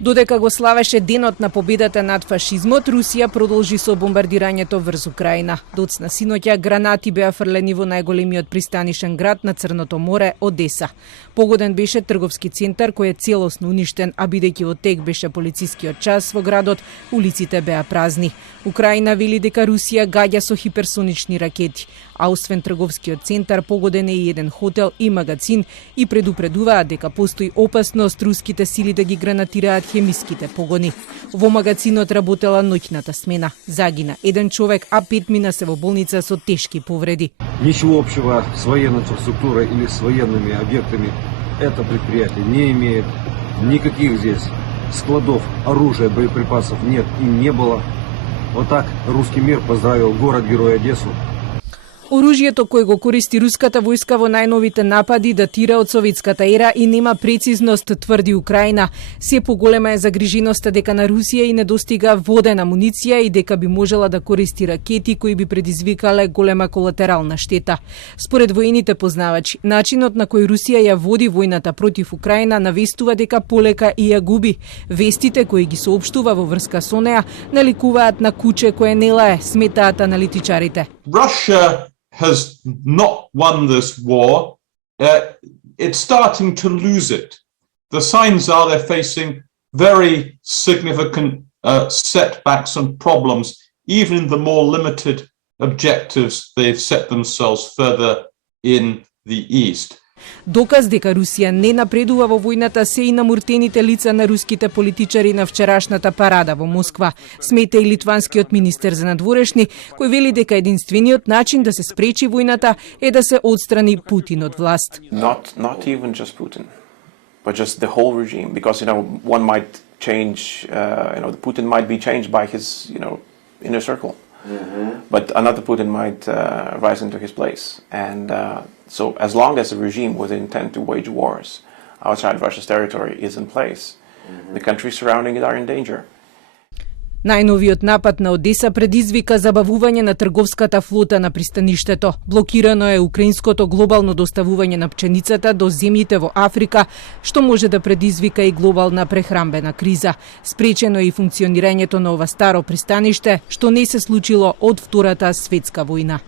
Додека го славеше денот на победата над фашизмот, Русија продолжи со бомбардирањето врз Украина. Доцна синоќа гранати беа фрлени во најголемиот пристанишен град на Црното море, Одеса. Погоден беше трговски центар кој е целосно уништен, а бидејќи во тек беше полицискиот час во градот, улиците беа празни. Украина вели дека Русија гаѓа со хиперсонични ракети, а освен трговскиот центар погоден е и еден хотел и магазин и предупредуваат дека постои опасност руските сили да ги гранатираат хемиските погони. Во магазинот работела ноќната смена. Загина еден човек, а 5 мина се во болница со тешки повреди. Ничего общего с военной инфраструктурой или с военными объектами это предприятие не имеет. Никаких здесь складов оружия, боеприпасов нет и не было. Вот так русский мир поздравил город-герой Одессу. Оружјето кое го користи руската војска во најновите напади датира од советската ера и нема прецизност, тврди Украина. Се поголема е загриженоста дека на Русија и недостига водена амуниција и дека би можела да користи ракети кои би предизвикале голема колатерална штета. Според воените познавачи, начинот на кој Русија ја води војната против Украина навестува дека полека и ја губи. Вестите кои ги соопштува во врска со неа наликуваат на куче кое не лае, сметаат аналитичарите. Russia has not won this war. It's starting to lose it. The signs are they're facing very significant setbacks and problems, even in the more limited objectives they've set themselves further in the east. Доказ дека Русија не напредува во војната се и намуртените лица на руските политичари на вчерашната парада во Москва, смета и литванскиот министер за надворешни, кој вели дека единствениот начин да се спречи војната е да се отстрани Путин од власт. Not even just Putin, but just the whole regime, because one might change, Putin might be changed by his, inner circle. But another Putin might rise into his place. And so as long as the regime with intent to wage wars outside Russia's territory is in place, the countries surrounding it are in danger. Најновиот напад на Одеса предизвика забавување на трговската флота на пристаништето. Блокирано е украинското глобално доставување на пченицата до земјите во Африка, што може да предизвика и глобална прехранбена криза. Спречено е и функционирањето на ова старо пристаниште, што не се случило од Втората светска војна.